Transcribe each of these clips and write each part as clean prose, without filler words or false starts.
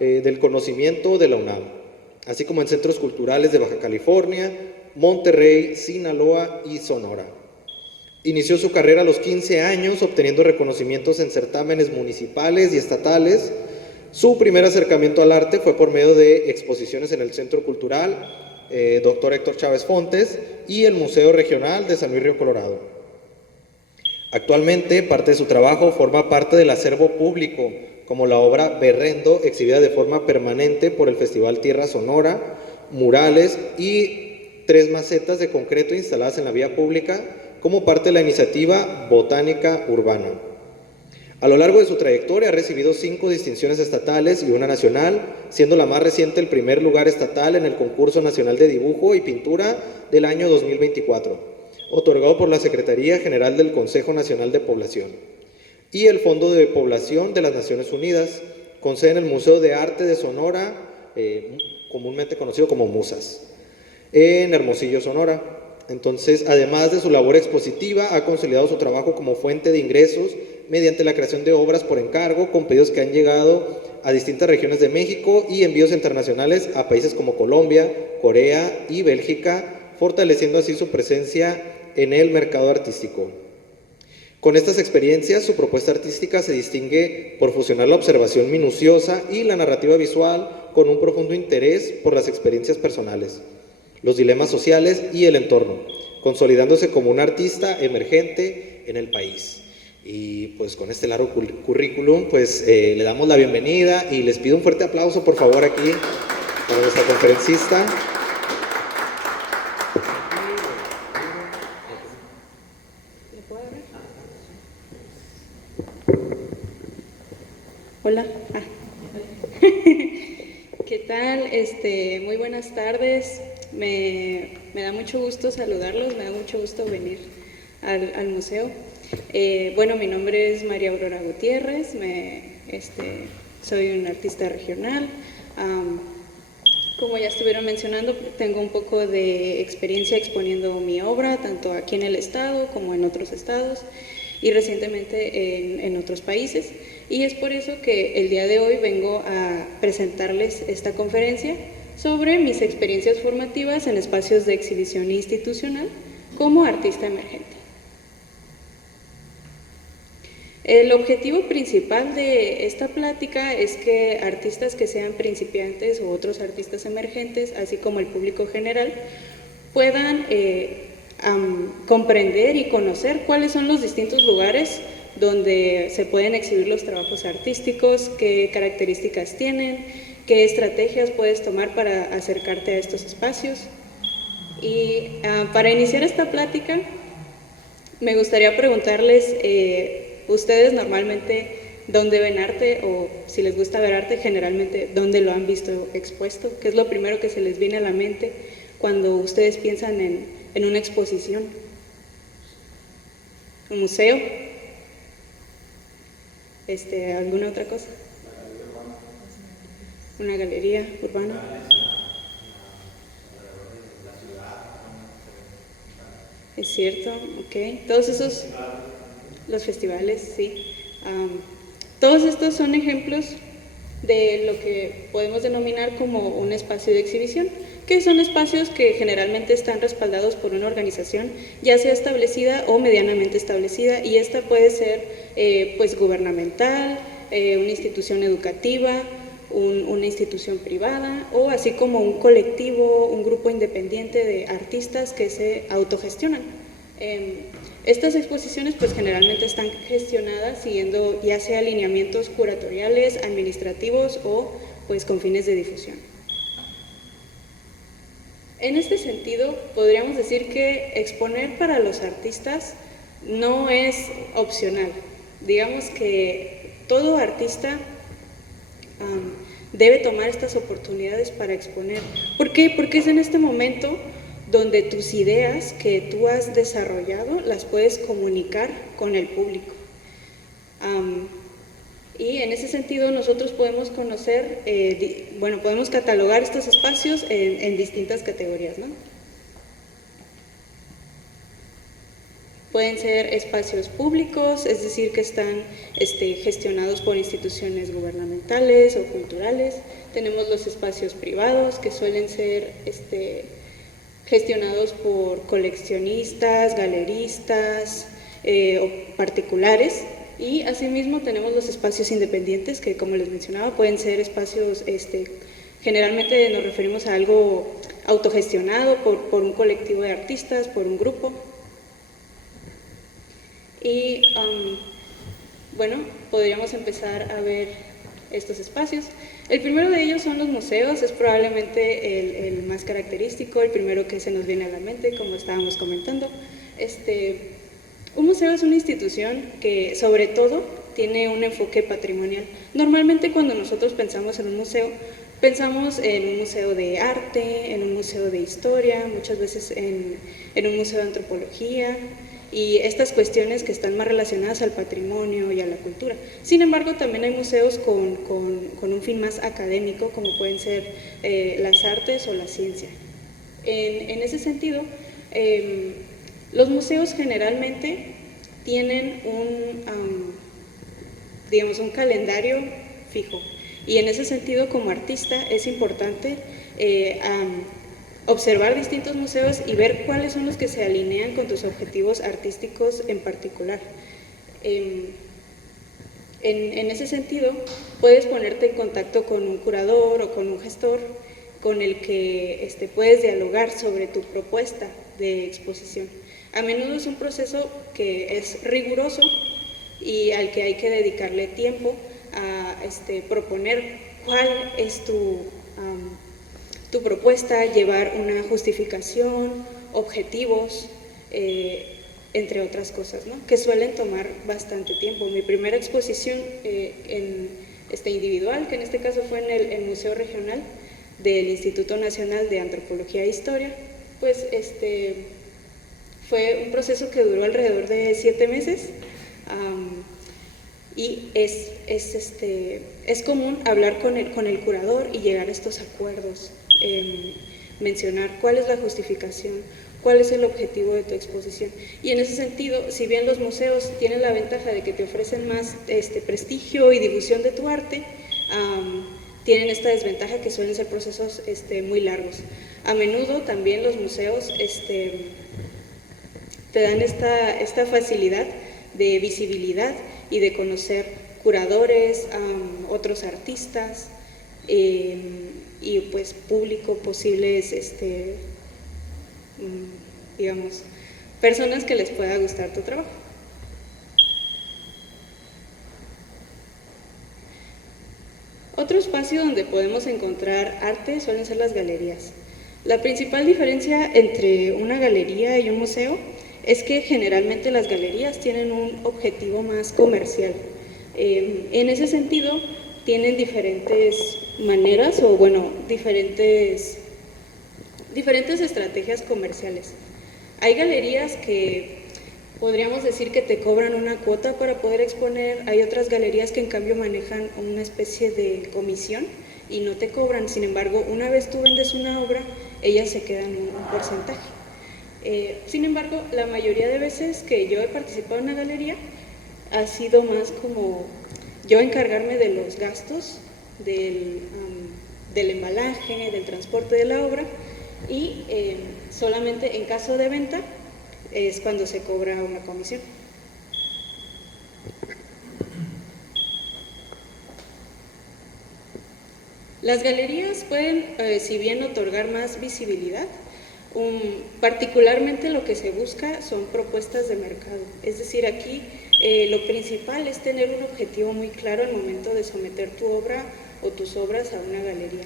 del Conocimiento de la UNAM, así como en centros culturales de Baja California, Monterrey, Sinaloa y Sonora. Inició su carrera a los 15 años, obteniendo reconocimientos en certámenes municipales y estatales. Su primer acercamiento al arte fue por medio de exposiciones en el Centro Cultural Dr. Héctor Chávez Fontes y el Museo Regional de San Luis Río Colorado. Actualmente, parte de su trabajo forma parte del acervo público, como la obra Berrendo, exhibida de forma permanente por el Festival Tierra Sonora, murales y 3 macetas de concreto instaladas en la vía pública como parte de la iniciativa Botánica Urbana. A lo largo de su trayectoria ha recibido 5 distinciones estatales y una nacional, siendo la más reciente el primer lugar estatal en el Concurso Nacional de Dibujo y Pintura del año 2024, otorgado por la Secretaría General del Consejo Nacional de Población, y el Fondo de Población de las Naciones Unidas, con sede en el Museo de Arte de Sonora, comúnmente conocido como Musas, en Hermosillo, Sonora. Entonces, además de su labor expositiva, ha consolidado su trabajo como fuente de ingresos mediante la creación de obras por encargo, con pedidos que han llegado a distintas regiones de México y envíos internacionales a países como Colombia, Corea y Bélgica, fortaleciendo así su presencia en el mercado artístico. Con estas experiencias, su propuesta artística se distingue por fusionar la observación minuciosa y la narrativa visual con un profundo interés por las experiencias personales, los dilemas sociales y el entorno, consolidándose como un artista emergente en el país. Y pues con este largo currículum, pues le damos la bienvenida y les pido un fuerte aplauso, por favor, aquí para nuestra conferencista. Hola. ¿Qué tal? Muy buenas tardes. Me da mucho gusto saludarlos, me da mucho gusto venir al museo. Bueno, mi nombre es María Aurora Gutiérrez, soy una artista regional. Como ya estuvieron mencionando, tengo un poco de experiencia exponiendo mi obra, tanto aquí en el estado como en otros estados y recientemente en otros países. Y es por eso que el día de hoy vengo a presentarles esta conferencia sobre mis experiencias formativas en espacios de exhibición institucional como artista emergente. El objetivo principal de esta plática es que artistas que sean principiantes o otros artistas emergentes, así como el público general, puedan comprender y conocer cuáles son los distintos lugares donde se pueden exhibir los trabajos artísticos, qué características tienen, qué estrategias puedes tomar para acercarte a estos espacios. Y para iniciar esta plática, me gustaría preguntarles, ustedes normalmente, ¿dónde ven arte? O si les gusta ver arte, generalmente, ¿dónde lo han visto expuesto? ¿Qué es lo primero que se les viene a la mente cuando ustedes piensan en una exposición? ¿Un museo? ¿Alguna otra cosa? Una galería urbana. Es cierto, ok. Todos esos, los festivales, sí. Todos estos son ejemplos de lo que podemos denominar como un espacio de exhibición, que son espacios que generalmente están respaldados por una organización, ya sea establecida o medianamente establecida, y esta puede ser pues gubernamental, una institución educativa, una institución privada, o así como un colectivo, un grupo independiente de artistas que se autogestionan. Estas exposiciones pues generalmente están gestionadas siguiendo ya sea lineamientos curatoriales, administrativos o pues con fines de difusión. En este sentido, podríamos decir que exponer para los artistas no es opcional. Digamos que todo artista debe tomar estas oportunidades para exponer. ¿Por qué? Porque es en este momento donde tus ideas que tú has desarrollado las puedes comunicar con el público. Y en ese sentido nosotros podemos conocer, podemos catalogar estos espacios en distintas categorías, ¿no? Pueden ser espacios públicos, es decir, que están gestionados por instituciones gubernamentales o culturales. Tenemos los espacios privados, que suelen ser gestionados por coleccionistas, galeristas o particulares. Y asimismo tenemos los espacios independientes, que como les mencionaba, pueden ser espacios, generalmente nos referimos a algo autogestionado por un colectivo de artistas, por un grupo. Y bueno, podríamos empezar a ver estos espacios. El primero de ellos son los museos, es probablemente el más característico, el primero que se nos viene a la mente, como estábamos comentando. Un museo es una institución que sobre todo tiene un enfoque patrimonial. Normalmente cuando nosotros pensamos en un museo, pensamos en un museo de arte, en un museo de historia, muchas veces en un museo de antropología, y estas cuestiones que están más relacionadas al patrimonio y a la cultura. Sin embargo, también hay museos con un fin más académico, como pueden ser las artes o la ciencia. En ese sentido, los museos generalmente tienen digamos, un calendario fijo, y en ese sentido, como artista, es importante observar distintos museos y ver cuáles son los que se alinean con tus objetivos artísticos en particular. En ese sentido, puedes ponerte en contacto con un curador o con un gestor con el que puedes dialogar sobre tu propuesta de exposición. A menudo es un proceso que es riguroso y al que hay que dedicarle tiempo a proponer cuál es tu propuesta, llevar una justificación, objetivos, entre otras cosas, ¿no? Que suelen tomar bastante tiempo. Mi primera exposición individual, que en este caso fue en el Museo Regional del Instituto Nacional de Antropología e Historia, pues fue un proceso que duró alrededor de 7 meses. Y es común hablar con el curador y llegar a estos acuerdos, mencionar cuál es la justificación, cuál es el objetivo de tu exposición. Y en ese sentido, si bien los museos tienen la ventaja de que te ofrecen más prestigio y difusión de tu arte, tienen esta desventaja que suelen ser procesos muy largos. A menudo también los museos te dan esta facilidad de visibilidad y de conocer curadores, otros artistas y pues público, posibles, digamos, personas que les pueda gustar tu trabajo. Otro espacio donde podemos encontrar arte suelen ser las galerías. La principal diferencia entre una galería y un museo es que generalmente las galerías tienen un objetivo más comercial. En ese sentido, tienen diferentes maneras o, bueno, diferentes estrategias comerciales. Hay galerías que podríamos decir que te cobran una cuota para poder exponer, hay otras galerías que en cambio manejan una especie de comisión y no te cobran. Sin embargo, una vez tú vendes una obra, ellas se quedan un porcentaje. Sin embargo, la mayoría de veces que yo he participado en una galería ha sido más como yo encargarme de los gastos, del embalaje, del transporte de la obra, y solamente en caso de venta es cuando se cobra una comisión. Las galerías pueden, si bien otorgar más visibilidad, particularmente lo que se busca son propuestas de mercado. Es decir, aquí lo principal es tener un objetivo muy claro al momento de someter tu obra o tus obras a una galería,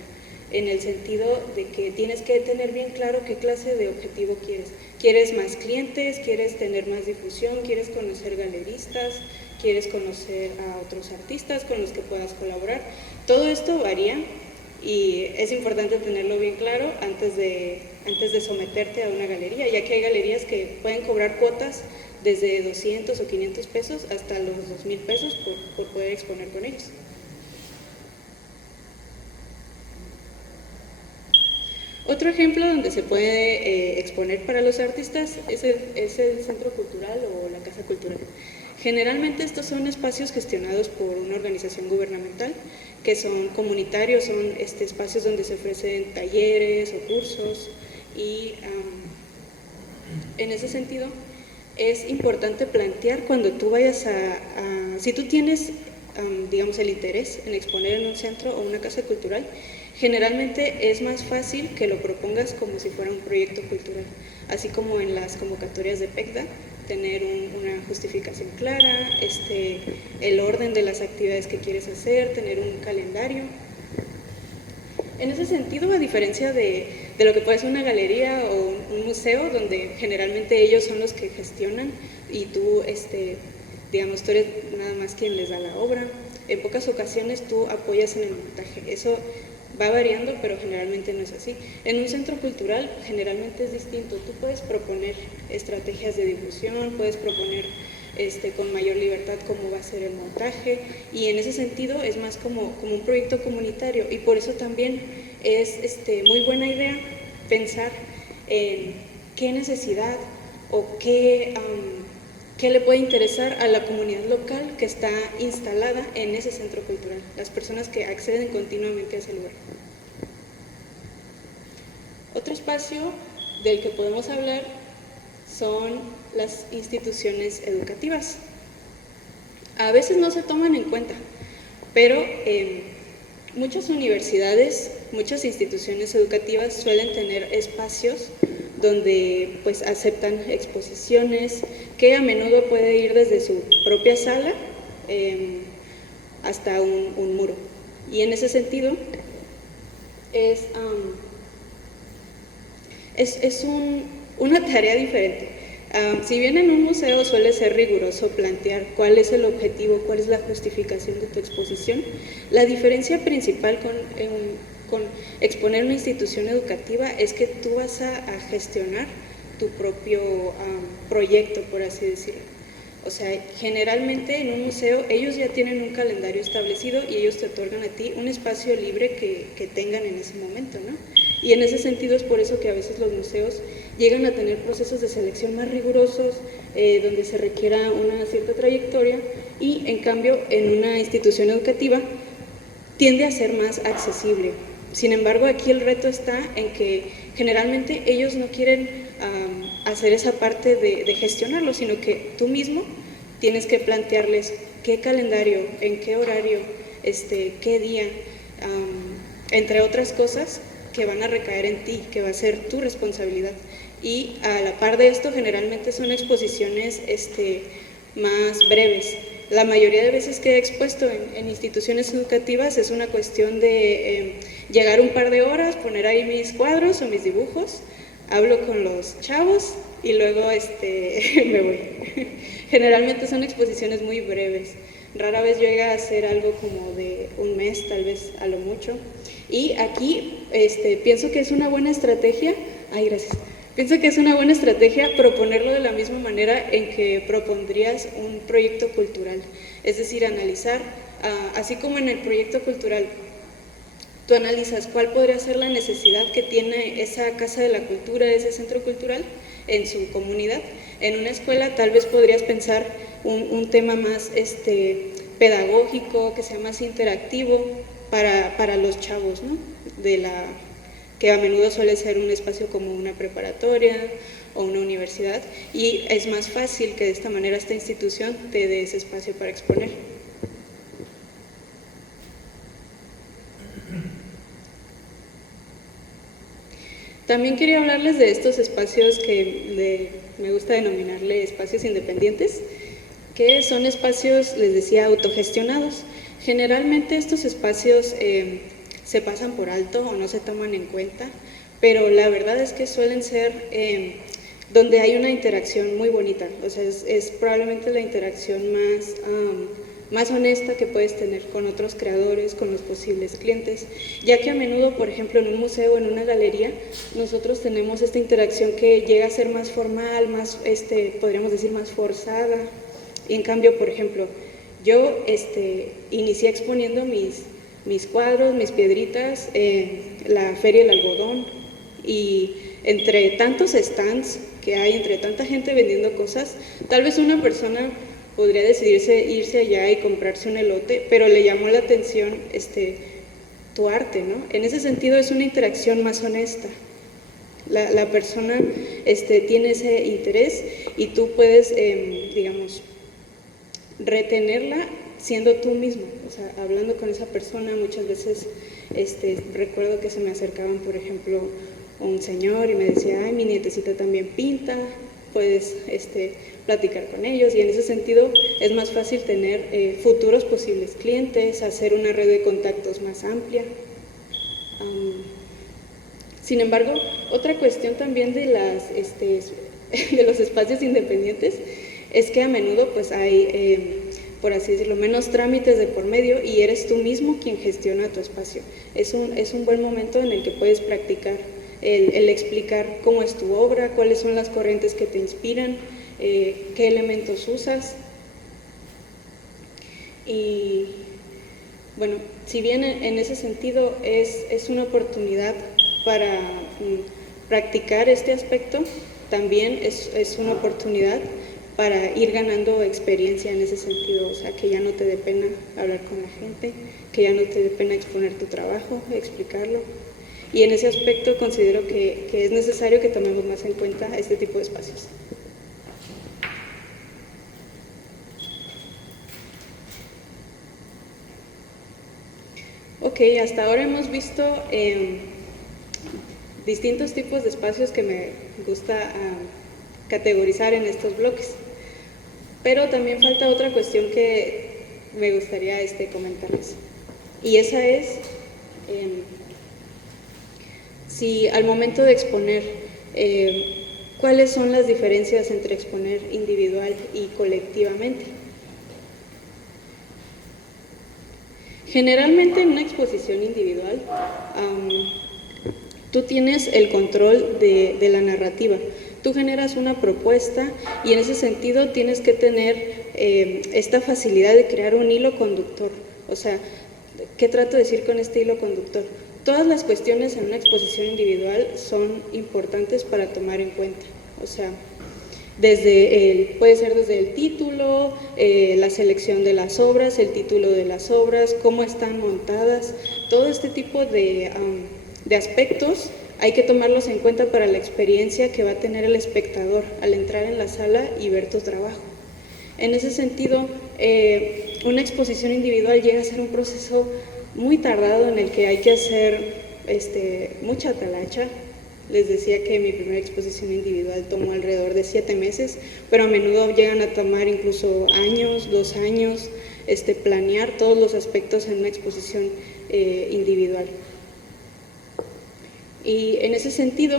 en el sentido de que tienes que tener bien claro qué clase de objetivo quieres. ¿Quieres más clientes? ¿Quieres tener más difusión? ¿Quieres conocer galeristas? ¿Quieres conocer a otros artistas con los que puedas colaborar? Todo esto varía y es importante tenerlo bien claro antes de someterte a una galería, ya que hay galerías que pueden cobrar cuotas desde 200 o 500 pesos hasta los 2,000 pesos por poder exponer con ellos. Otro ejemplo donde se puede exponer para los artistas es el centro cultural o la casa cultural. Generalmente estos son espacios gestionados por una organización gubernamental, que son comunitarios, son espacios donde se ofrecen talleres o cursos, y en ese sentido es importante plantear cuando tú vayas si tú tienes, digamos, el interés en exponer en un centro o una casa cultural, generalmente es más fácil que lo propongas como si fuera un proyecto cultural, así como en las convocatorias de PECDA, tener una justificación clara, el orden de las actividades que quieres hacer, tener un calendario. En ese sentido, a diferencia de lo que puede ser una galería o un museo, donde generalmente ellos son los que gestionan y tú, digamos, tú eres nada más quien les da la obra, en pocas ocasiones tú apoyas en el montaje. Eso va variando, pero generalmente no es así. En un centro cultural generalmente es distinto. Tú puedes proponer estrategias de difusión, puedes proponer con mayor libertad cómo va a ser el montaje, y en ese sentido es más como un proyecto comunitario, y por eso también es muy buena idea pensar en qué necesidad o qué le puede interesar a la comunidad local que está instalada en ese centro cultural, las personas que acceden continuamente a ese lugar. Otro espacio del que podemos hablar son las instituciones educativas. A veces no se toman en cuenta, pero muchas universidades, muchas instituciones educativas suelen tener espacios donde pues aceptan exposiciones, que a menudo puede ir desde su propia sala hasta un muro. Y en ese sentido es una tarea diferente. Si bien en un museo suele ser riguroso plantear cuál es el objetivo, cuál es la justificación de tu exposición, la diferencia principal con exponer una institución educativa es que tú vas a gestionar tu propio proyecto, por así decirlo. O sea, generalmente en un museo ellos ya tienen un calendario establecido y ellos te otorgan a ti un espacio libre que tengan en ese momento, ¿no? Y en ese sentido es por eso que a veces los museos llegan a tener procesos de selección más rigurosos, donde se requiera una cierta trayectoria, y en cambio en una institución educativa tiende a ser más accesible. Sin embargo, aquí el reto está en que generalmente ellos no quieren hacer esa parte de gestionarlo, sino que tú mismo tienes que plantearles qué calendario, en qué horario, qué día, entre otras cosas que van a recaer en ti, que va a ser tu responsabilidad. Y a la par de esto, generalmente son exposiciones más breves. La mayoría de veces que he expuesto en instituciones educativas es una cuestión de llegar un par de horas, poner ahí mis cuadros o mis dibujos, hablo con los chavos y luego me voy. Generalmente son exposiciones muy breves. Rara vez llega a ser algo como de un mes, tal vez a lo mucho. Y aquí pienso que es una buena estrategia. Gracias. Pienso que es una buena estrategia proponerlo de la misma manera en que propondrías un proyecto cultural. Es decir, analizar, así como en el proyecto cultural, tú analizas cuál podría ser la necesidad que tiene esa casa de la cultura, ese centro cultural en su comunidad. En una escuela tal vez podrías pensar un tema más pedagógico, que sea más interactivo para los chavos, ¿no? Que a menudo suele ser un espacio como una preparatoria o una universidad, y es más fácil que de esta manera esta institución te dé ese espacio para exponer. También quería hablarles de estos espacios que me gusta denominarle espacios independientes, que son espacios, les decía, autogestionados. Generalmente estos espacios se pasan por alto o no se toman en cuenta, pero la verdad es que suelen ser donde hay una interacción muy bonita. O sea, es probablemente la interacción más honesta que puedes tener con otros creadores, con los posibles clientes, ya que a menudo, por ejemplo, en un museo o en una galería, nosotros tenemos esta interacción que llega a ser más formal, más, podríamos decir, más forzada. Y en cambio, por ejemplo, yo inicié exponiendo mis cuadros, mis piedritas, la Feria del Algodón, Y entre tantos stands que hay, entre tanta gente vendiendo cosas, tal vez una persona podría decidirse irse allá y comprarse un elote, pero le llamó la atención tu arte, ¿no? En ese sentido es una interacción más honesta. La persona tiene ese interés y tú puedes, digamos, retenerla siendo tú mismo, o sea, hablando con esa persona. Muchas veces recuerdo que se me acercaban, por ejemplo, un señor y me decía, ay, mi nietecita también pinta, puedes platicar con ellos, y en ese sentido es más fácil tener futuros posibles clientes, hacer una red de contactos más amplia. Sin embargo, otra cuestión también de de los espacios independientes es que a menudo pues hay, por así decirlo, menos trámites de por medio y eres tú mismo quien gestiona tu espacio. Es un buen momento en el que puedes practicar el explicar cómo es tu obra, cuáles son las corrientes que te inspiran, qué elementos usas. Y bueno, si bien en ese sentido es una oportunidad para practicar este aspecto, también es una oportunidad para ir ganando experiencia en ese sentido, o sea, que ya no te dé pena hablar con la gente, que ya no te dé pena exponer tu trabajo, explicarlo. Y en ese aspecto considero que es necesario que tomemos más en cuenta este tipo de espacios. Ok, hasta ahora hemos visto distintos tipos de espacios que me gusta categorizar en estos bloques, pero también falta otra cuestión que me gustaría comentarles, y esa es si al momento de exponer, ¿cuáles son las diferencias entre exponer individual y colectivamente? Generalmente en una exposición individual, tú tienes el control de la narrativa. Tú generas una propuesta y en ese sentido tienes que tener esta facilidad de crear un hilo conductor. O sea, ¿qué trato de decir con este hilo conductor? Todas las cuestiones en una exposición individual son importantes para tomar en cuenta. O sea, puede ser desde el título, la selección de las obras, el título de las obras, cómo están montadas, todo este tipo de aspectos hay que tomarlos en cuenta para la experiencia que va a tener el espectador al entrar en la sala y ver tu trabajo. En ese sentido, una exposición individual llega a ser un proceso muy tardado en el que hay que hacer mucha talacha. Les decía que mi primera exposición individual tomó alrededor de 7 meses, pero a menudo llegan a tomar incluso años, 2 años, planear todos los aspectos en una exposición individual. Y en ese sentido,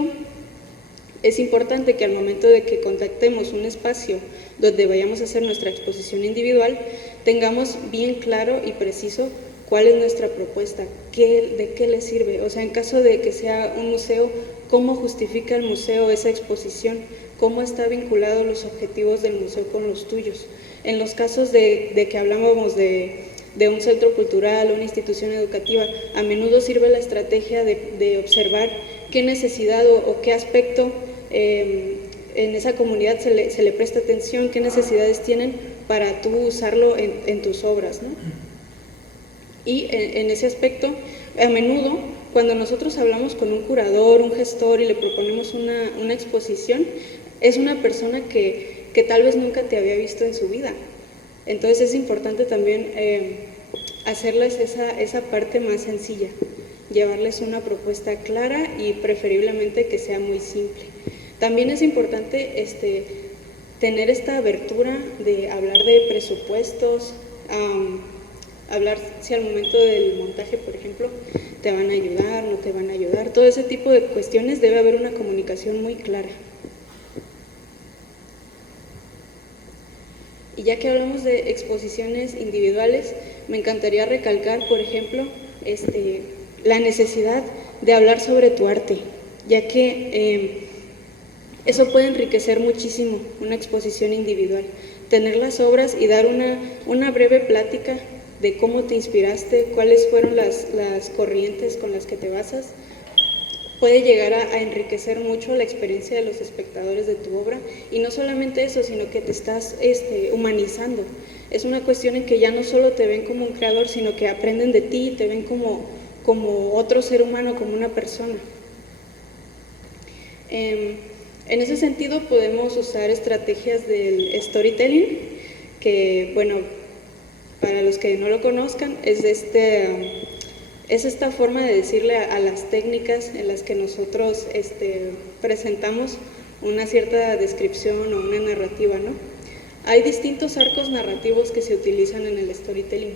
es importante que al momento de que contactemos un espacio donde vayamos a hacer nuestra exposición individual, tengamos bien claro y preciso cuál es nuestra propuesta, de qué le sirve. O sea, en caso de que sea un museo, cómo justifica el museo esa exposición, cómo está vinculado los objetivos del museo con los tuyos. En los casos de que hablábamos de un centro cultural o una institución educativa, a menudo sirve la estrategia de observar qué necesidad o qué aspecto en esa comunidad se le presta atención, qué necesidades tienen para tú usarlo en tus obras, ¿no? Y en ese aspecto, a menudo, cuando nosotros hablamos con un curador, un gestor y le proponemos una exposición, es una persona que tal vez nunca te había visto en su vida. Entonces es importante también hacerles esa parte más sencilla, llevarles una propuesta clara y preferiblemente que sea muy simple. También es importante tener esta abertura de hablar de presupuestos, hablar si al momento del montaje, por ejemplo, te van a ayudar, no te van a ayudar. Todo ese tipo de cuestiones debe haber una comunicación muy clara. Y ya que hablamos de exposiciones individuales, me encantaría recalcar, por ejemplo, la necesidad de hablar sobre tu arte, ya que eso puede enriquecer muchísimo una exposición individual. Tener las obras y dar una breve plática de cómo te inspiraste, cuáles fueron las corrientes con las que te basas, puede llegar a enriquecer mucho la experiencia de los espectadores de tu obra, y no solamente eso, sino que te estás humanizando. Es una cuestión en que ya no solo te ven como un creador, sino que aprenden de ti y te ven como otro ser humano, como una persona. En ese sentido podemos usar estrategias del storytelling, que bueno, para los que no lo conozcan, es esta forma de decirle a las técnicas en las que nosotros presentamos una cierta descripción o una narrativa, ¿no? Hay distintos arcos narrativos que se utilizan en el storytelling.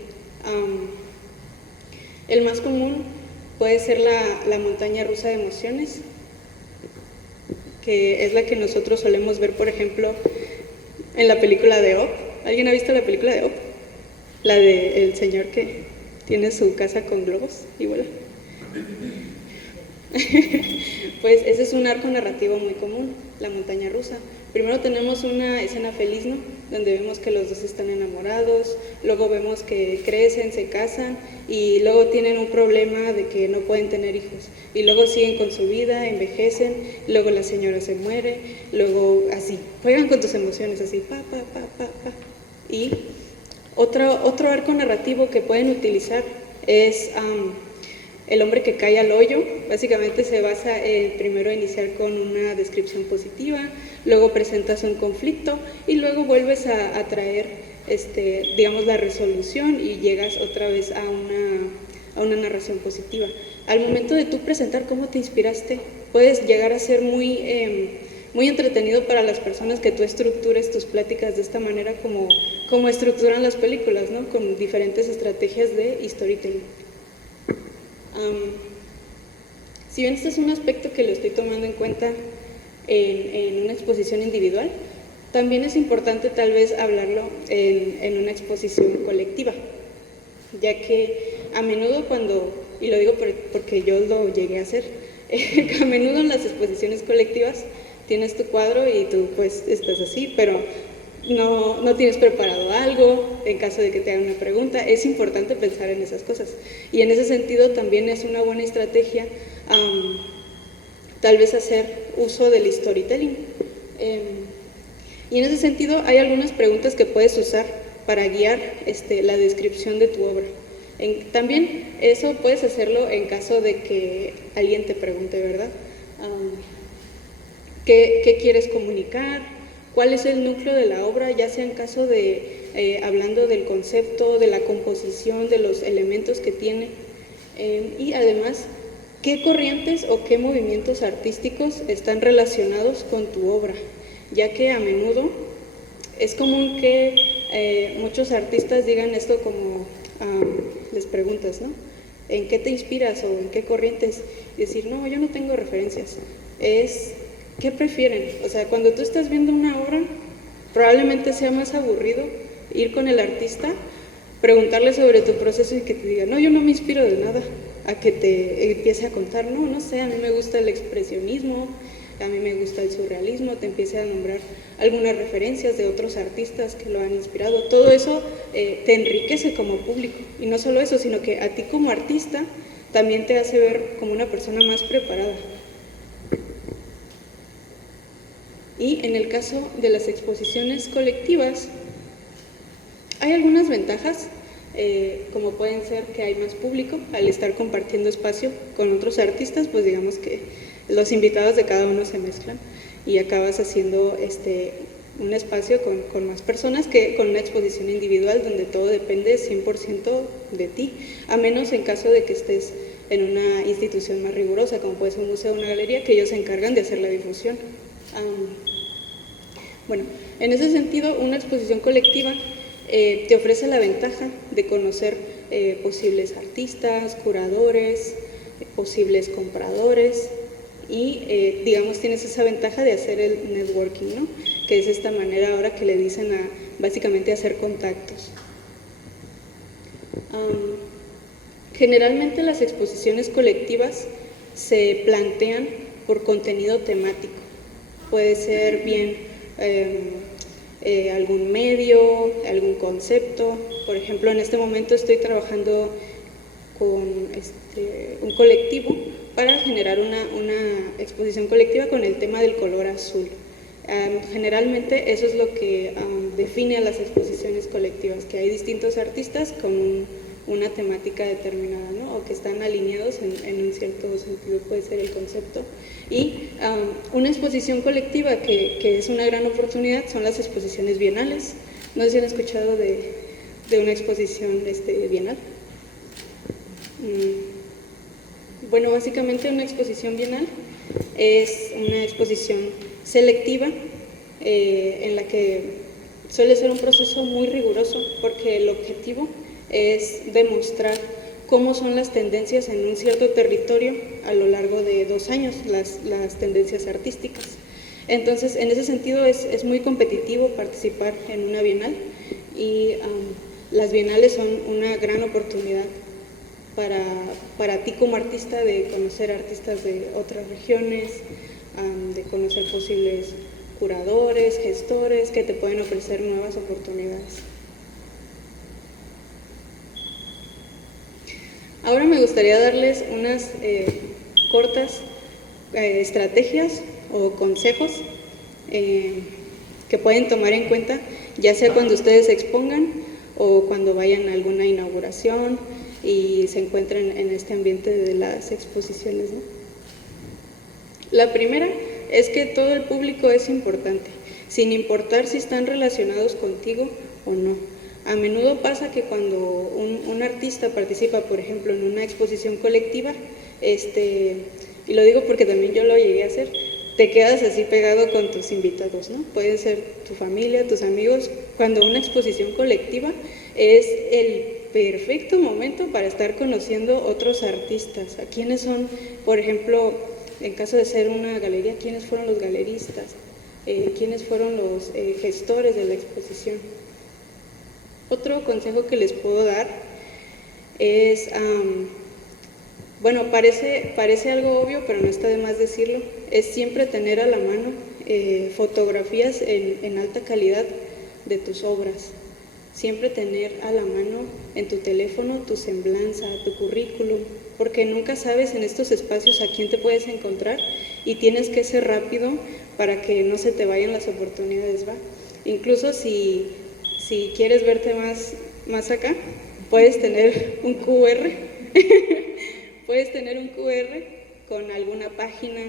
El más común puede ser la montaña rusa de emociones, que es la que nosotros solemos ver, por ejemplo, en la película de Up. ¿Alguien ha visto la película de Up? La del señor que tiene su casa con globos y vuela. Pues ese es un arco narrativo muy común, la montaña rusa. Primero tenemos una escena feliz, ¿no? Donde vemos que los dos están enamorados, luego vemos que crecen, se casan y luego tienen un problema de que no pueden tener hijos. Y luego siguen con su vida, envejecen, luego la señora se muere, luego así, juegan con tus emociones así, pa. Y otro arco narrativo que pueden utilizar es el hombre que cae al hoyo. Básicamente se basa en primero iniciar con una descripción positiva, luego presentas un conflicto y luego vuelves a traer, digamos, la resolución y llegas otra vez a una narración positiva. Al momento de tú presentar cómo te inspiraste, puedes llegar a ser muy entretenido para las personas que tú estructures tus pláticas de esta manera como estructuran las películas, ¿no? Con diferentes estrategias de storytelling. Si bien este es un aspecto que lo estoy tomando en cuenta en una exposición individual, también es importante tal vez hablarlo en una exposición colectiva, ya que a menudo y lo digo porque yo lo llegué a hacer, a menudo en las exposiciones colectivas tienes tu cuadro y tú pues estás así, pero no tienes preparado algo en caso de que te hagan una pregunta. Es importante pensar en esas cosas, y en ese sentido también es una buena estrategia tal vez hacer uso del storytelling. Y en ese sentido hay algunas preguntas que puedes usar para guiar la descripción de tu obra. También eso puedes hacerlo en caso de que alguien te pregunte, ¿verdad? ¿Qué quieres comunicar? ¿Cuál es el núcleo de la obra? Ya sea en caso de, hablando del concepto, de la composición, de los elementos que tiene. Y además, ¿qué corrientes o qué movimientos artísticos están relacionados con tu obra? Ya que a menudo es común que muchos artistas digan esto como, les preguntas, ¿no? ¿En qué te inspiras o en qué corrientes? Y decir, no, yo no tengo referencias. ¿Qué prefieren? O sea, cuando tú estás viendo una obra, probablemente sea más aburrido ir con el artista, preguntarle sobre tu proceso y que te diga, no, yo no me inspiro de nada, a que te empiece a contar, no sé, a mí me gusta el expresionismo, a mí me gusta el surrealismo, te empiece a nombrar algunas referencias de otros artistas que lo han inspirado. Todo eso te enriquece como público, y no solo eso, sino que a ti como artista también te hace ver como una persona más preparada. Y en el caso de las exposiciones colectivas, hay algunas ventajas, como pueden ser que hay más público al estar compartiendo espacio con otros artistas, pues digamos que los invitados de cada uno se mezclan y acabas haciendo un espacio con más personas que con una exposición individual donde todo depende 100% de ti, a menos en caso de que estés en una institución más rigurosa, como puede ser un museo o una galería, que ellos se encargan de hacer la difusión. Bueno, en ese sentido, una exposición colectiva te ofrece la ventaja de conocer posibles artistas, curadores, posibles compradores y, digamos, tienes esa ventaja de hacer el networking, ¿no? Que es esta manera ahora que le dicen básicamente hacer contactos. Generalmente las exposiciones colectivas se plantean por contenido temático. Puede ser bien algún medio, algún concepto. Por ejemplo, en este momento estoy trabajando con un colectivo para generar una exposición colectiva con el tema del color azul. Generalmente eso es lo que define a las exposiciones colectivas, que hay distintos artistas con una temática determinada, ¿no? O que están alineados en un cierto sentido, puede ser el concepto. Y una exposición colectiva que es una gran oportunidad son las exposiciones bienales. No sé si han escuchado de una exposición bienal. Bueno, básicamente una exposición bienal es una exposición selectiva en la que suele ser un proceso muy riguroso, porque el objetivo es demostrar cómo son las tendencias en un cierto territorio a lo largo de 2 años, las tendencias artísticas. Entonces, en ese sentido es muy competitivo participar en una bienal, y las bienales son una gran oportunidad para ti como artista de conocer artistas de otras regiones, de conocer posibles curadores, gestores que te pueden ofrecer nuevas oportunidades. Ahora me gustaría darles unas cortas estrategias o consejos que pueden tomar en cuenta, ya sea cuando ustedes se expongan o cuando vayan a alguna inauguración y se encuentren en este ambiente de las exposiciones, ¿no? La primera es que todo el público es importante, sin importar si están relacionados contigo o no. A menudo pasa que cuando un artista participa, por ejemplo, en una exposición colectiva, y lo digo porque también yo lo llegué a hacer, te quedas así pegado con tus invitados, ¿no? Pueden ser tu familia, tus amigos. Cuando una exposición colectiva es el perfecto momento para estar conociendo otros artistas. ¿A quiénes son, por ejemplo, en caso de ser una galería, quiénes fueron los galeristas? ¿Quiénes fueron los gestores de la exposición? Otro consejo que les puedo dar es, bueno, parece algo obvio, pero no está de más decirlo, es siempre tener a la mano fotografías en alta calidad de tus obras. Siempre tener a la mano en tu teléfono tu semblanza, tu currículum, porque nunca sabes en estos espacios a quién te puedes encontrar y tienes que ser rápido para que no se te vayan las oportunidades, ¿va? Incluso si quieres verte más acá, puedes tener un QR, puedes tener un QR con alguna página,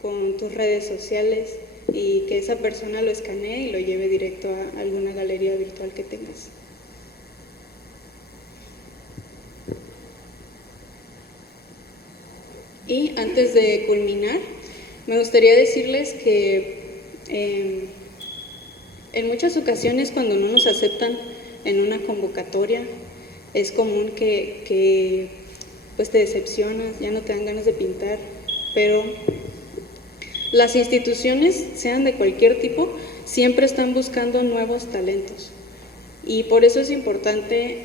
con tus redes sociales, y que esa persona lo escanee y lo lleve directo a alguna galería virtual que tengas. Y antes de culminar, me gustaría decirles que en muchas ocasiones cuando no nos aceptan en una convocatoria, es común que pues te decepcionas, ya no te dan ganas de pintar, pero las instituciones, sean de cualquier tipo, siempre están buscando nuevos talentos, y por eso es importante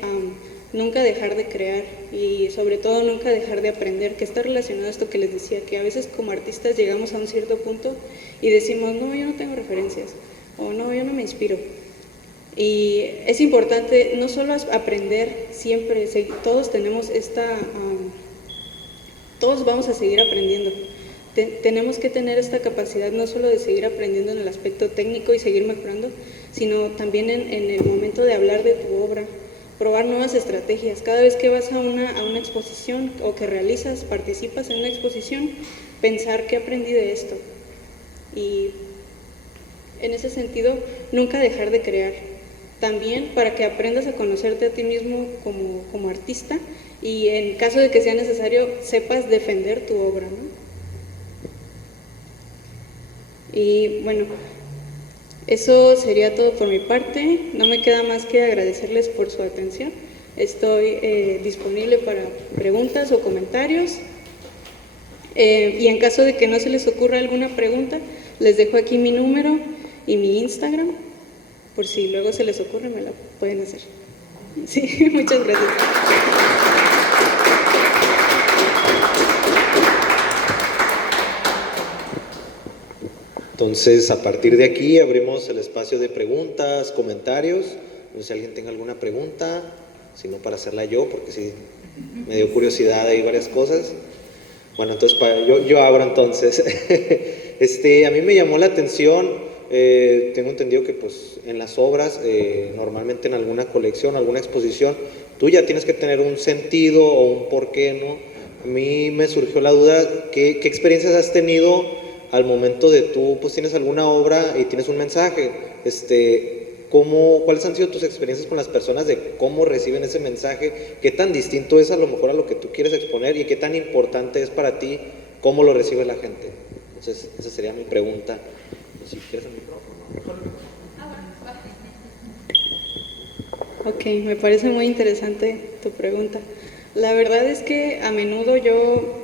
nunca dejar de crear, y sobre todo nunca dejar de aprender, que está relacionado a esto que les decía, que a veces como artistas llegamos a un cierto punto y decimos, no, yo no tengo referencias, o no, yo no me inspiro. Y es importante no solo aprender siempre, todos tenemos todos vamos a seguir aprendiendo. Tenemos que tener esta capacidad no solo de seguir aprendiendo en el aspecto técnico y seguir mejorando, sino también en el momento de hablar de tu obra, probar nuevas estrategias. Cada vez que vas a una exposición o que participas en una exposición, pensar qué aprendí de esto. Y en ese sentido, nunca dejar de crear. También para que aprendas a conocerte a ti mismo como artista, y en caso de que sea necesario, sepas defender tu obra, ¿no? Y bueno, eso sería todo por mi parte. No me queda más que agradecerles por su atención. Estoy disponible para preguntas o comentarios. Y en caso de que no se les ocurra alguna pregunta, les dejo aquí mi número y mi Instagram, por si luego se les ocurre, me la pueden hacer. Sí, muchas gracias. Entonces, a partir de aquí abrimos el espacio de preguntas, comentarios. No sé si alguien tenga alguna pregunta, si no para hacerla yo, porque sí me dio curiosidad, hay varias cosas. Bueno, entonces yo abro entonces. A mí me llamó la atención, tengo entendido que pues en las obras, normalmente en alguna colección, alguna exposición, tú ya tienes que tener un sentido o un porqué, ¿no? A mí me surgió la duda, ¿qué experiencias has tenido al momento de tú, pues tienes alguna obra y tienes un mensaje? ¿Cuáles han sido tus experiencias con las personas de cómo reciben ese mensaje? ¿Qué tan distinto es a lo mejor a lo que tú quieres exponer y qué tan importante es para ti cómo lo recibe la gente? Entonces, esa sería mi pregunta. Si quieres el micrófono. Ok, me parece muy interesante tu pregunta. La verdad es que a menudo yo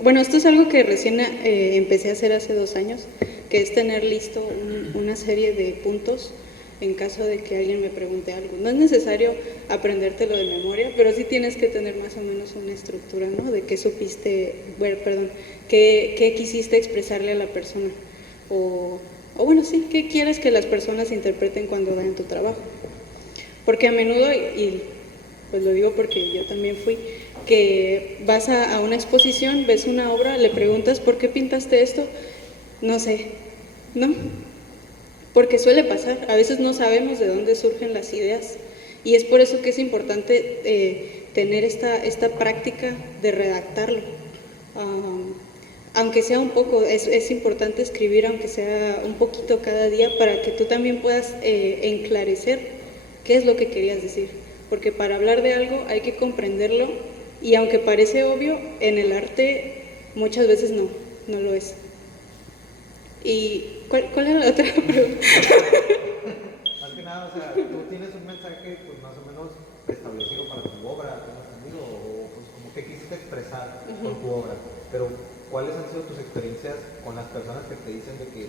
bueno, esto es algo que recién empecé a hacer hace 2 años, que es tener listo una serie de puntos en caso de que alguien me pregunte algo. No es necesario aprendértelo de memoria, pero sí tienes que tener más o menos una estructura, ¿no? De qué qué quisiste expresarle a la persona. O bueno, sí, qué quieres que las personas interpreten cuando vean tu trabajo. Porque a menudo, y pues lo digo porque yo también fui, que vas a una exposición, ves una obra, le preguntas ¿por qué pintaste esto? No sé, ¿no? Porque suele pasar, a veces no sabemos de dónde surgen las ideas y es por eso que es importante tener esta práctica de redactarlo. Aunque sea un poco, es importante escribir aunque sea un poquito cada día para que tú también puedas enclarecer qué es lo que querías decir. Porque para hablar de algo hay que comprenderlo y aunque parece obvio, en el arte muchas veces no lo es. ¿Y cuál era la otra pregunta? Más que nada, o sea, tú tienes un mensaje pues más o menos establecido para tu obra, ¿tengo entendido? O pues como que quisiste expresar con tu obra, pero ¿cuáles han sido tus experiencias con las personas que te dicen de que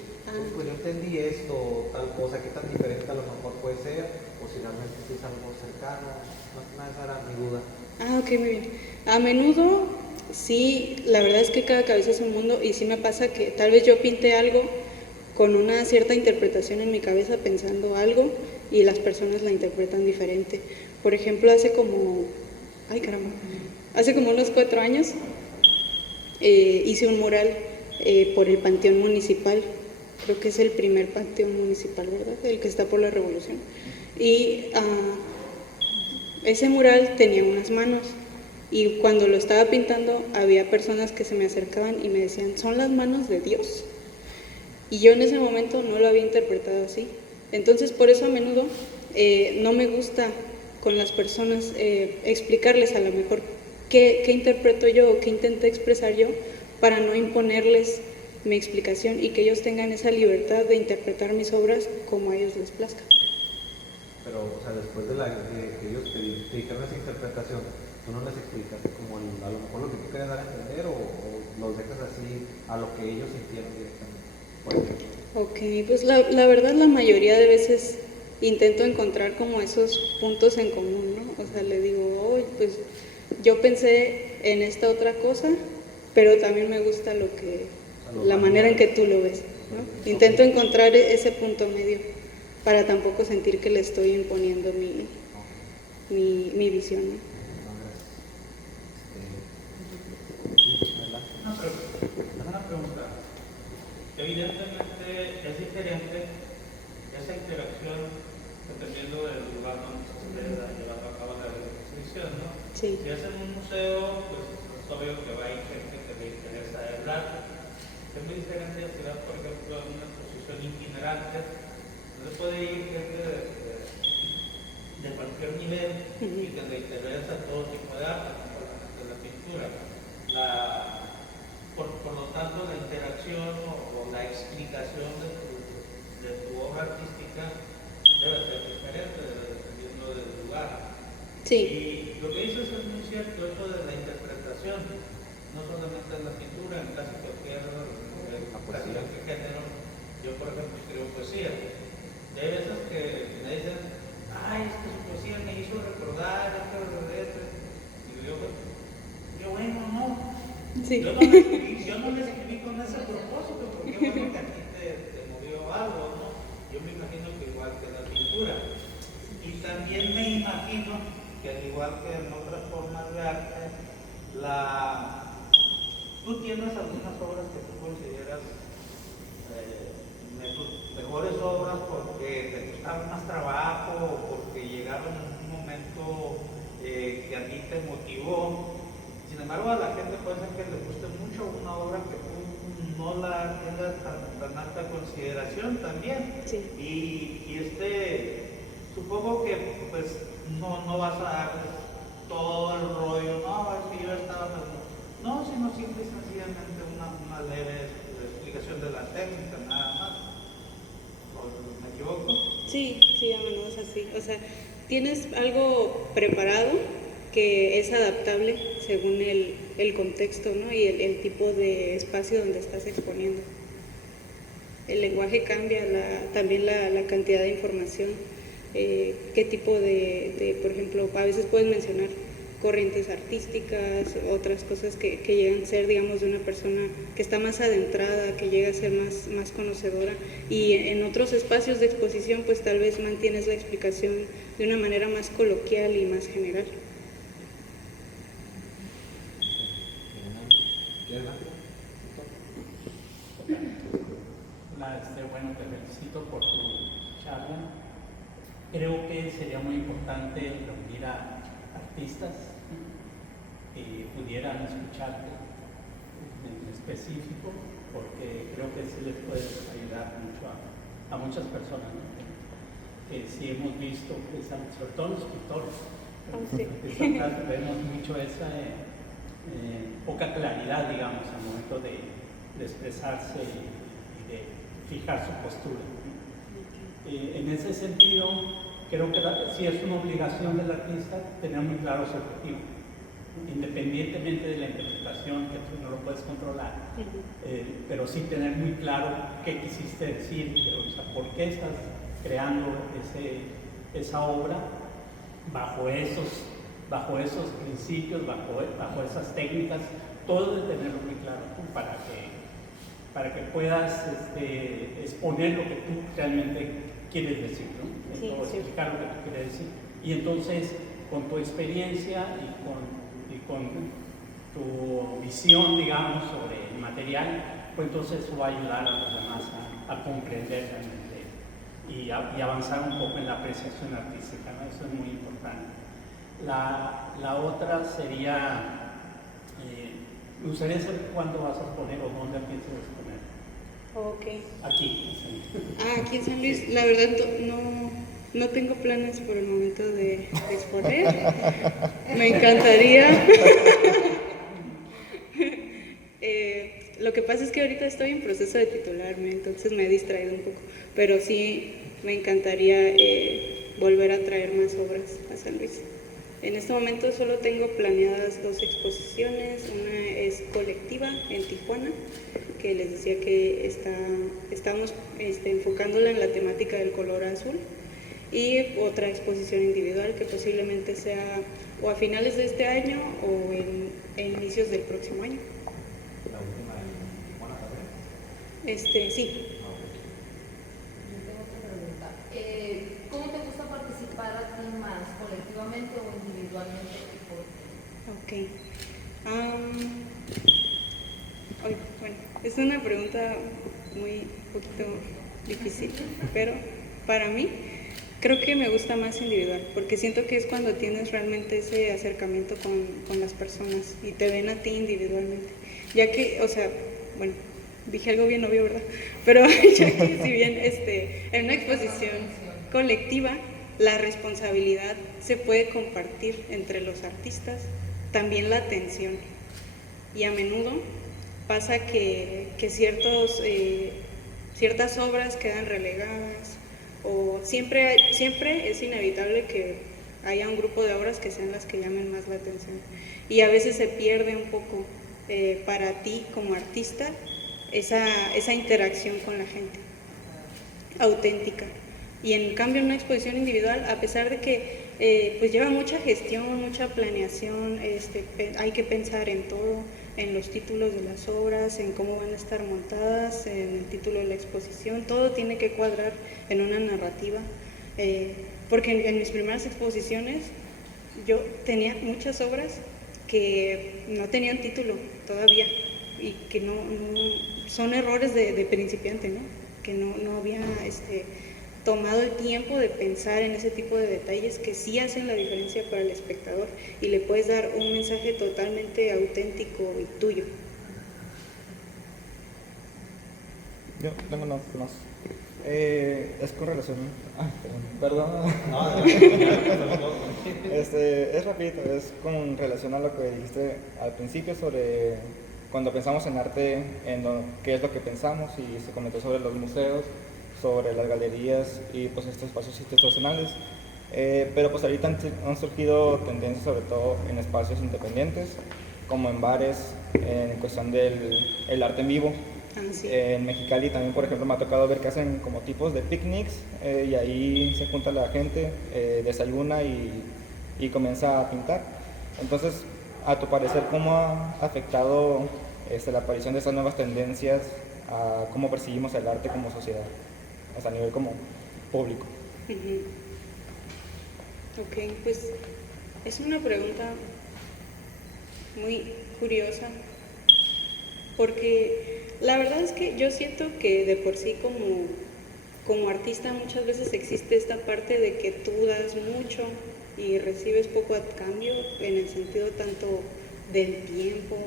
pues yo entendí esto, tal cosa, qué tan diferente a lo mejor puede ser, o si realmente sí es algo cercano? Más que nada esa era mi duda. Ok, muy bien. A menudo, sí, la verdad es que cada cabeza es un mundo y sí me pasa que tal vez yo pinte algo con una cierta interpretación en mi cabeza pensando algo y las personas la interpretan diferente. Por ejemplo, ay caramba, hace como unos 4 años hice un mural por el Panteón Municipal, creo que es el primer panteón municipal, ¿verdad? El que está por la Revolución. Y ese mural tenía unas manos y cuando lo estaba pintando había personas que se me acercaban y me decían, son las manos de Dios. Y yo en ese momento no lo había interpretado así. Entonces por eso a menudo no me gusta con las personas explicarles a lo mejor qué interpreto yo o qué intenté expresar yo para no imponerles mi explicación y que ellos tengan esa libertad de interpretar mis obras como a ellos les plazca. Pero, o sea, después de que ellos te dijeron esa interpretación, ¿tú no les explicaste como a lo mejor lo que tú querías dar a entender o los dejas así a lo que ellos sintieron directamente? Por ejemplo. Ok, pues la verdad la mayoría de veces intento encontrar como esos puntos en común, ¿no? O sea, le digo, oh, pues yo pensé en esta otra cosa, pero también me gusta la manera en que tú lo ves, ¿no? Intento encontrar ese punto medio para tampoco sentir que le estoy imponiendo mi visión, ¿no? Una pregunta. Evidentemente es diferente esa interacción dependiendo del lugar donde se esté llevando a cabo la exposición, ¿no? Sí. Si es en un museo, pues es obvio que va a ir gente que le interesa el arte. Es muy diferente a ciudad, por ejemplo, en una exposición itinerante, donde puede ir gente de cualquier nivel y que le interesa todo tipo de arte, como por ejemplo la pintura. Por lo tanto, la interacción o la explicación de tu obra artística debe ser diferente dependiendo del lugar. Sí. Y lo que dices es muy cierto, eso de la interpretación, no solamente en la pintura, en casi cualquier género. Yo, por ejemplo, escribo poesía. Y hay veces que me dicen, ay, es que su poesía me hizo recordar esto. Y yo digo, qué bueno, ¿no? Sí. Yo no le escribí con ese propósito, porque bueno que a ti te movió algo, ¿no? Yo me imagino que igual que la pintura. Y también me imagino que al igual que en otras formas de arte, ¿Tú tienes algunas obras que tú consideras de tus mejores obras porque te costaron más trabajo o porque llegaron en un momento que a ti te motivó? Sin embargo, a la gente puede ser que le guste mucho una obra que tú no la tengas tan alta consideración también. Sí. Supongo que pues no vas a dar todo el rollo, no, es que yo estaba... No, sino simple y sencillamente una leve explicación de la técnica, nada más. ¿O me equivoco? Sí, sí, a menudo es así. O sea, tienes algo preparado que es adaptable según el contexto, ¿no? Y el tipo de espacio donde estás exponiendo. El lenguaje cambia, también la cantidad de información, qué tipo por ejemplo, a veces puedes mencionar corrientes artísticas, otras cosas que llegan a ser, digamos, de una persona que está más adentrada, que llega a ser más conocedora, y en otros espacios de exposición pues tal vez mantienes la explicación de una manera más coloquial y más general. Bueno, te felicito por tu charla. Creo que sería muy importante reunir a artistas que pudieran escucharte en específico, porque creo que sí les puede ayudar mucho a muchas personas, ¿no? Que sí hemos visto, sobre todo los escritores, vemos mucho esa poca claridad, digamos, al momento de expresarse y de fijar su postura. En ese sentido, creo que sí es una obligación del artista tener muy claro su objetivo, independientemente de la interpretación, que tú no lo puedes controlar, pero sí tener muy claro qué quisiste decir, o sea, por qué estás creando esa obra bajo esos principios, bajo esas técnicas. Todo de tenerlo muy claro, ¿no? para que puedas exponer lo que tú realmente quieres decir, ¿no? Sí, sí. Explicar lo que tú quieres decir. Y entonces, con tu experiencia y con tu visión, digamos, sobre el material, pues entonces eso va a ayudar a los demás a comprender realmente y avanzar un poco en la apreciación artística, ¿no? Eso es muy importante. La otra sería... me gustaría saber cuándo vas a exponer o dónde piensas exponer. Ok. Aquí, en San Luis. Aquí en San Luis, la verdad no tengo planes por el momento de exponer. Me encantaría. Lo que pasa es que ahorita estoy en proceso de titularme, entonces me he distraído un poco. Pero sí me encantaría volver a traer más obras a San Luis. En este momento solo tengo planeadas 2 exposiciones. Una es colectiva en Tijuana, que les decía que estamos enfocándola en la temática del color azul, y otra exposición individual que posiblemente sea o a finales de este año o en inicios del próximo año. ¿La última en Tijuana también? Sí. Yo tengo otra pregunta. ¿Cómo te gusta participar a ti más, colectivamente o individualmente? Ok. Bueno, es una pregunta muy poquito difícil, pero para mí creo que me gusta más individual, porque siento que es cuando tienes realmente ese acercamiento con las personas y te ven a ti individualmente. Ya que, o sea, bueno, dije algo bien obvio, ¿verdad? Pero ya que si bien en una exposición colectiva la responsabilidad se puede compartir entre los artistas, también la atención. Y a menudo pasa que ciertas obras quedan relegadas, o siempre es inevitable que haya un grupo de obras que sean las que llamen más la atención. Y a veces se pierde un poco para ti como artista esa interacción con la gente auténtica. Y en cambio en una exposición individual, a pesar de que pues lleva mucha gestión, mucha planeación, hay que pensar en todo, en los títulos de las obras, en cómo van a estar montadas, en el título de la exposición, todo tiene que cuadrar en una narrativa, porque en mis primeras exposiciones yo tenía muchas obras que no tenían título todavía, y que son errores de principiante, ¿no? Que no había tomado el tiempo de pensar en ese tipo de detalles que sí hacen la diferencia para el espectador y le puedes dar un mensaje totalmente auténtico y tuyo. Yo tengo unos más. Es con relación. Perdón. Es rapidito, es con relación a lo que dijiste al principio sobre cuando pensamos en arte, qué es lo que pensamos, y se comentó sobre los museos, sobre las galerías y pues estos espacios institucionales. Pero pues ahorita han surgido tendencias, sobre todo en espacios independientes, como en bares, en cuestión del arte en vivo. Sí. En Mexicali también, por ejemplo, me ha tocado ver que hacen como tipos de picnics, y ahí se junta la gente, desayuna y comienza a pintar. Entonces, a tu parecer, ¿cómo ha afectado la aparición de estas nuevas tendencias a cómo percibimos el arte como sociedad, o sea, a nivel como público? Ok, pues es una pregunta muy curiosa, porque la verdad es que yo siento que de por sí como artista muchas veces existe esta parte de que tú das mucho y recibes poco a cambio, en el sentido tanto del tiempo,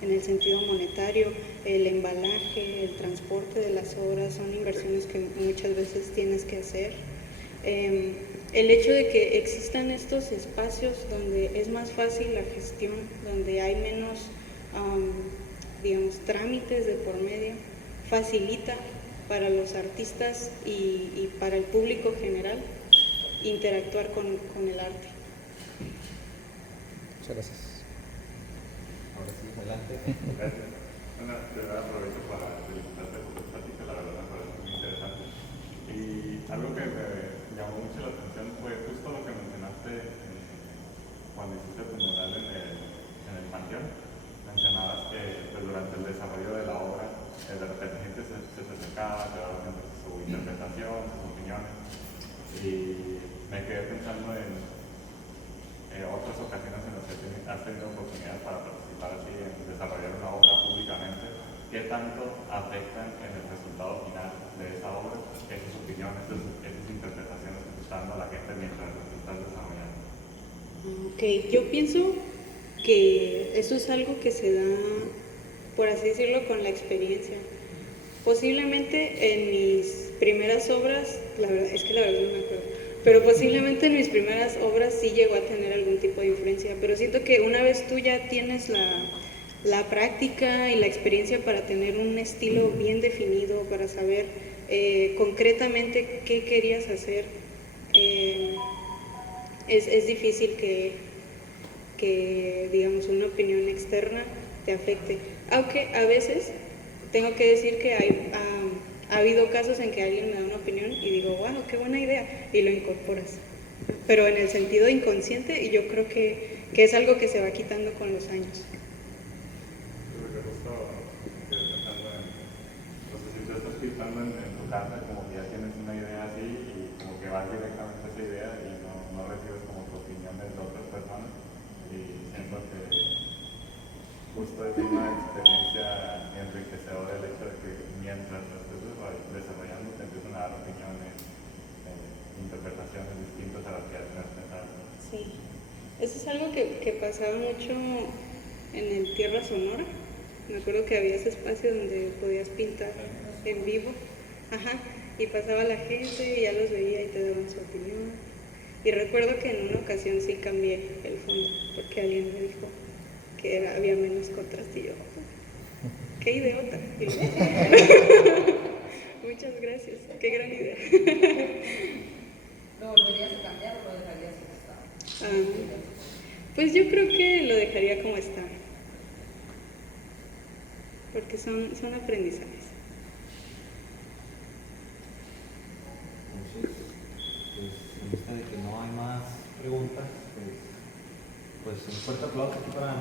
en el sentido monetario, el embalaje, el transporte de las obras, son inversiones que muchas veces tienes que hacer. El hecho de que existan estos espacios donde es más fácil la gestión, donde hay menos, digamos, trámites de por medio, facilita para los artistas y para el público general interactuar con el arte. Muchas gracias. Ahora sí, adelante. Gracias. Bueno, de verdad aprovecho para felicitarte por tu plática, la verdad me parece muy interesante. Y algo que me llamó mucho la atención fue justo lo que mencionaste cuando hiciste tu mural en el Panteón. Mencionabas que pues, durante el desarrollo de la obra, de repente gente se te acercaba, te daba su interpretación, sus opiniones. Y me quedé pensando en otras ocasiones en las que has tenido oportunidad para participar así en desarrollar una obra públicamente. ¿Qué tanto afectan en el resultado final de esa obra esas opiniones, esas interpretaciones que te está dando la gente mientras lo estás desarrollando? Ok, yo pienso que eso es algo que se da, por así decirlo, con la experiencia. Posiblemente en mis primeras obras, la verdad no me acuerdo, pero posiblemente en mis primeras obras sí llegó a tener algún tipo de influencia, pero siento que una vez tú ya tienes la práctica y la experiencia para tener un estilo bien definido, para saber concretamente qué querías hacer, es difícil que, digamos, una opinión externa te afecte. Aunque a veces tengo que decir que ha habido casos en que alguien me da una opinión y digo, wow, qué buena idea, y lo incorporas. Pero en el sentido inconsciente, yo creo que es algo que se va quitando con los años. Porque justo me quedé pensando en, no sé si tú estás pintando en tu casa, como que ya tienes una idea así y como que vas directamente a esa idea y no recibes como tu opinión de otras personas. Y siento que justo es una experiencia enriquecedora el hecho de que mientras lo estés desarrollando te empiezan a dar opiniones, interpretaciones distintas a las que ya tenías pensado. Sí, eso es algo que pasaba mucho en el Tierra Sonora. Me acuerdo que había ese espacio donde podías pintar en vivo. Ajá, y pasaba la gente y ya los veía y te daban su opinión. Y recuerdo que en una ocasión sí cambié el fondo porque alguien me dijo que había menos contraste y yo, ¡qué idiota! Muchas gracias, qué gran idea. ¿Lo volverías a cambiar o lo dejarías como estaba? Pues yo creo que lo dejaría como está, porque son aprendizajes. Entonces, pues en vista de que no hay más preguntas, pues un fuerte aplauso aquí para